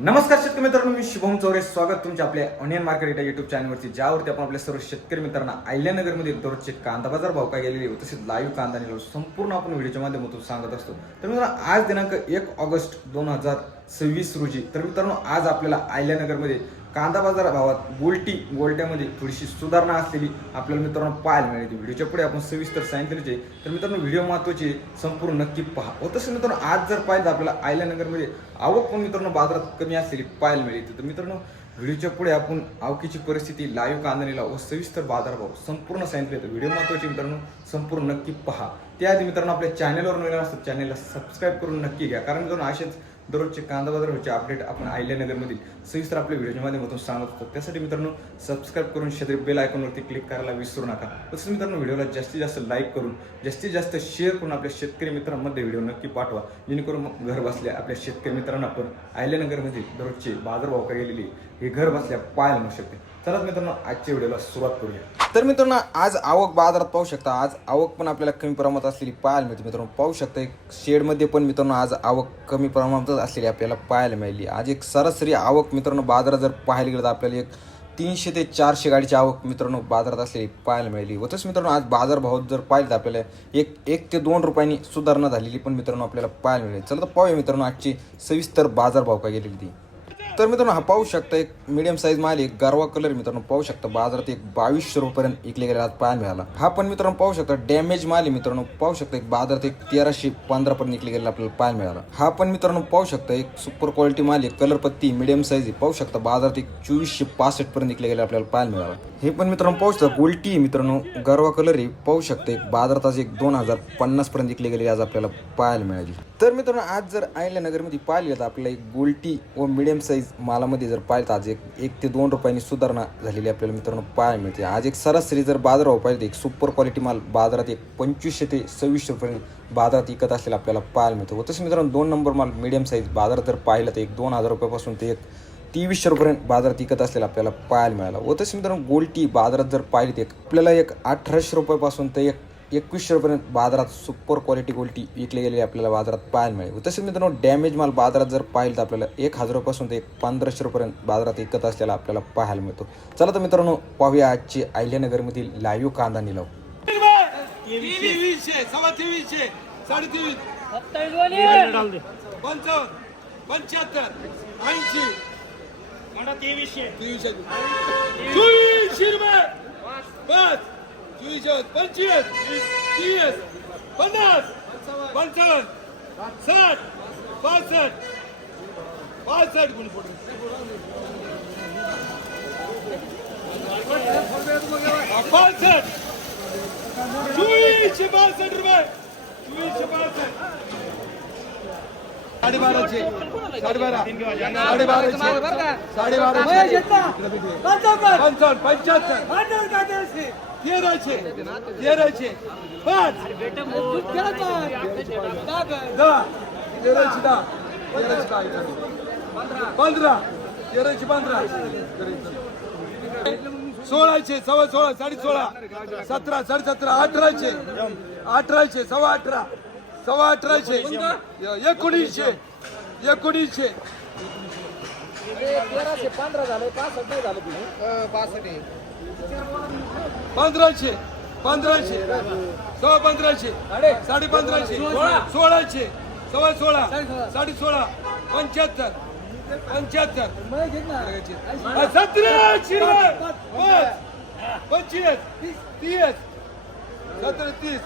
नमस्कार शेतकरी मित्रांनो, मी शुभम चौरे. स्वागत तुमच्या आपल्या ऑनियन मार्केट या युट्यूब चॅनलवरती, ज्यावरती आपण आपल्या सर्व शेतकरी मित्रांना अहिल्यानगरमध्ये दररोजचे कांदा बाजार भाव काय गेलेले होते तसेच लाईव्ह कांदा निलाव संपूर्ण आपण व्हिडिओच्या माध्यमातून सांगत असतो. तर मित्रांनो, आज दिनांक 1 ऑगस्ट 2026 रोजी तर मित्रांनो आज आपल्याला अहिल्यानगरमध्ये कांदा बाजार भावात गोल्ट्यामध्ये थोडीशी सुधारणा असलेली आपल्याला मित्रांनो पाहायला मिळते. व्हिडिओच्या पुढे आपण सविस्तर सांगितलेले. तर मित्रांनो, व्हिडिओ महत्त्वाचे संपूर्ण नक्की पहा. व तसं मित्रांनो, आज जर पाहिलं आपल्याला अहिल्यानगरमध्ये आवक पण मित्रांनो बाजारात कमी असलेली पाहायला मिळते. तर मित्रांनो, व्हिडिओच्या पुढे आपण आवकीची परिस्थिती, लाईव्ह कांदा निलाव व सविस्तर बाजारभाव संपूर्ण सांगितले. तर व्हिडिओ महत्त्वाचे मित्रांनो संपूर्ण नक्की पहा. त्याआधी मित्रांनो, आपल्या चॅनलवर नवीन असतात चॅनलला सबस्क्राईब करून नक्की घ्या, कारण मित्रांनो असेच दररोजचे कांदा बाजाराचे अपडेट आपण अहिल्यानगरमधील सविस्तर आपल्या व्हिडिओच्या माध्यमातून सांगत असतो. त्यासाठी मित्रांनो सबस्क्राईब करून शेजारी बेल आयकॉनवरती क्लिक करायला विसरू नका. तसंच मित्रांनो, व्हिडिओला जास्तीत जास्त लाईक करून जास्तीत जास्त शेअर करून आपल्या शेतकरी मित्रांमध्ये व्हिडिओ नक्की पाठवा, जेणेकरून घर बसल्या आपल्या शेतकरी मित्रांना पण अहिल्यानगरमध्ये दररोजचे बाजारभाव काय गेलेले हे घर बसल्या पाहायला मिळू शकते. चला मित्रांनो, आजच्या व्हिडिओला सुरुवात करूया. तर मित्रांनो, आज आवक बाजारात पाहू शकता. आज आवक पण आपल्याला कमी प्रमाणात असलेली पाहायला मिळते. मित्रांनो पाहू शकता, एक शेडमध्ये पण मित्रांनो आज आवक कमी प्रमाणात असलेली आपल्याला पाहायला मिळाली. आज एक सरासरी आवक मित्रांनो बाजारात जर पाहायला गेलं तर आपल्याला एक 300 ते 400 गाडीची आवक मित्रांनो बाजारात असलेली पाहायला मिळाली. व तसं मित्रांनो, आज बाजारभावात जर पाहिलं तर आपल्याला एक ते 2 रुपयांनी सुधारणा झालेली पण मित्रांनो आपल्याला पाहायला मिळाली. चला तर पाहूया मित्रांनो आजची सविस्तर बाजारभाव काय गेलेली ती. तर मित्रांनो, हा पाहू शकता एक मीडियम साईज माल एक गारवा कलर मित्रांनो पाहू शकता बाजारात एक 2200 रुपयांपर्यंत विकले गेले आज पाहायला मिळाला. हा पण मित्रांनो पाहू शकता डॅमेज माल आहे मित्रांनो पाहू शकता एक बाजारात एक 1315 पर्यंत विकले गेले आपल्याला पाहायला मिळाला. हा पण मित्रांनो पाहू शकता एक सुपर क्वालिटी माल आहे, कलर पत्ती मीडियम साईज आहे पाहू शकता बाजारात एक 2465 पर्यंत विकले गेले आपल्याला पाहायला मिळाला. हे पण मित्रांनो पाहू शकता गोल्टी मित्रांनो गारवा कलर आहे पाहू शकता एक बाजारात आज एक 2050 पर्यंत विकले गेले आज आपल्याला पाहायला मिळाली. तर मित्रांनो, आज जर अहिल्यानगरमध्ये पाहिलं तर आपल्याला एक गोल्टी व मीडियम साईज मालामध्ये जर पाहिलं आज एक ते 2 रुपयांनी सुधारणा झालेली आपल्याला मित्रांनो पाहायला मिळते. आज एक सरासरी जर बाजारभाव पाहिजे एक सुपर क्वालिटी माल बाजारात एक 2500 ते 2600 रुपयांनी बाजारात विकत असलेला आपल्याला पाहायला मिळतो. व तसं मित्रांनो 2 नंबर माल मीडियम साईज बाजारात जर पाहिलं तर एक 2000 रुपयापासून ते एक 2300 रुपयांपर्यंत बाजारात विकत असलेला आपल्याला पाहायला मिळाला. व तसं मित्रांनो गोल्टी बाजारात जर पाहिली तर आपल्याला एक 1800 रुपयापासून ते एक 2100 रुपयांपर्यंत बाजारात सुपर क्वालिटी गोल्टी विकले गेलेली आपल्याला बाजारात पाहायला मिळेल. तसेच मित्रांनो डॅमेज माल बाजारात जर पाहिलं तर आपल्याला 1000 रुपयापासून ते 1500 रुपयांपर्यंत बाजारात विकत असलेला आपल्याला पाहायला मिळतो. चला तर मित्रांनो, पाहूया आजची अहिल्यानगरमधील लाईव्ह कांदा निलाव. 2300 2300 23 55 75 80 2300 रुपये 5 24 25 30 50 55 60 65 65 गुण पडून 65 2462 रुपये 2462 12:30 12:30 1600 सव्वा 16 16.5 17 17.5 1800 1800 सव्वा 18 सव्वा 1800 1900 1900 1315 झालं 65 नाही झालं तुम्ही 65 1500 1500 सव्वा 1500 1550 1600 सव्वा 16 16.5 75 75 1700 25 30 17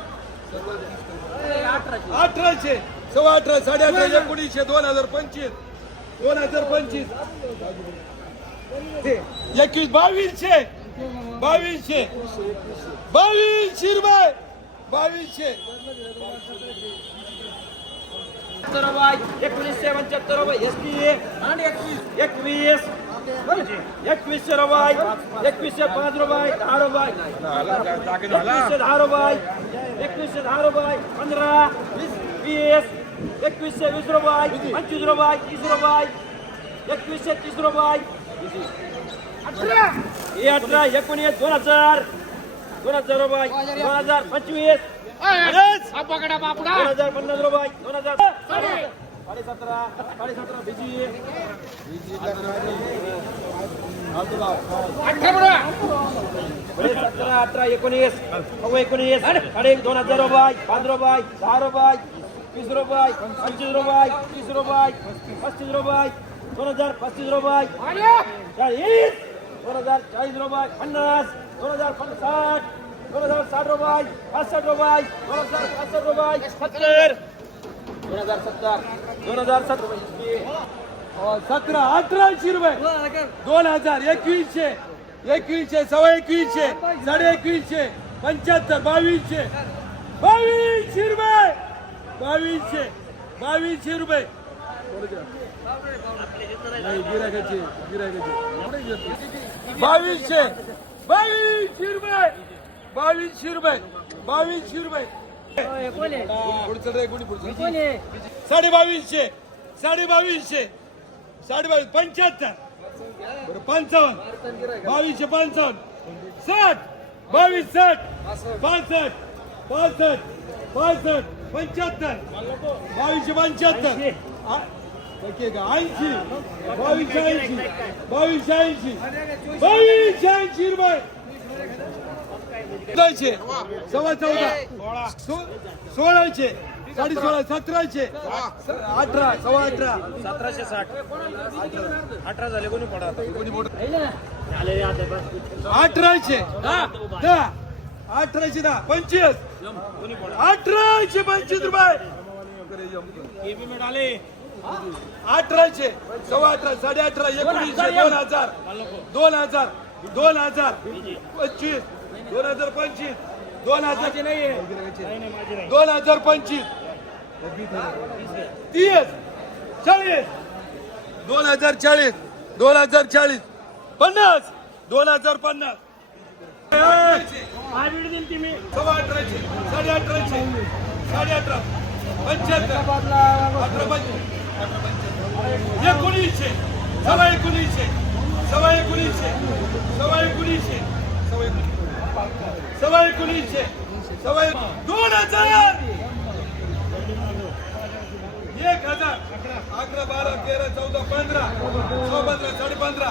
1800 सव्वा 18 18.5 1900 2025 2025 21 2200 2200 2200 रुपये 2200 1975 रुपये एसपी आणि 21 2100 रुपये 2105 रुपये 10 रुपये 2110 रुपये 2110 रुपये 15 20 2120 रुपये 25 रुपये 30 रुपये 2130 रुपये 18 19 2000 2000 रुपये 2025 पकडा बापडा 2050 रुपये 2017 साडे 17 बिजी पुढे 17, 18, 19, 19, साडे 2000 रुपये, 5 रुपये, 10 रुपये, 20 रुपये, 25 रुपये, 30 रुपये, 35 रुपये, 2035 रुपये, 40, 2040 रुपये, 50, 2050, 2060 रुपये, 65 रुपये, 2065 रुपये, 70, 2070, 2070 रुपये. 17, 1800 रुपये 2000, 2100, 2100, सव्वा 2100, साडे 2100, 75, 2200, 2200 रुपये, 2200, 2200 रुपये. नाही, गिऱ्हाईकाचे, 2200, 2200 रुपये, 2200 रुपये, 2200 रुपये. पुढचं रे, कोणी पुढचं? 2250, 2250, 2250, 75, बरं 55, 2255, 60, 2260, 65, 65, 65, 75, 2275, ओके का 80, 2280, 2280, 2280 रुपये. 1400, सव्वा 14, 1600, 16.5, 1700, 18, सव्वा 18, 1760, 18 झाले कोणी पडा 1800, 10, 1800, 10, 25, 1825 रुपये. 1800, सव्वा 18, 18.5, 1900, 2000, 2000, 2000, 25, 2025, 2000 नाही 2025, 30, 40, 2040, 2040, 50, 2050. सव्वा 1800, 18.5, 18.5, 75, 1900, सव्वा 1900, सव्वा 1900, सव्वा 1900, सव्वा 1900, सव्वा 2000, 1000, 11, 12, 13, 14, 15, सव्वा 15, साडे 15,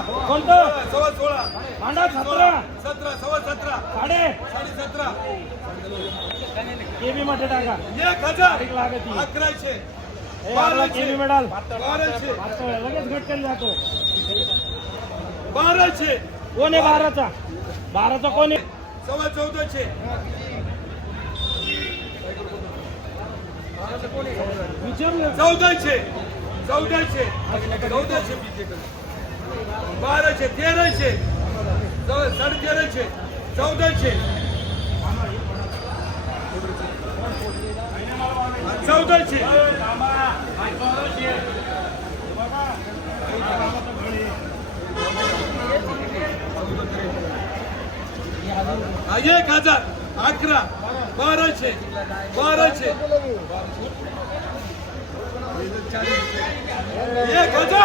सव्वा 16, 17, सव्वा 17, साडे 17, 1000, 1100, 1200, 1200, कोण आहे 12चा? 12चा कोण आहे? सव्वा 1400, 1400, 1400, 1200, 1300, साडे 1300, 1400, 1400, 1000, 11, 1200, 1200, 1000.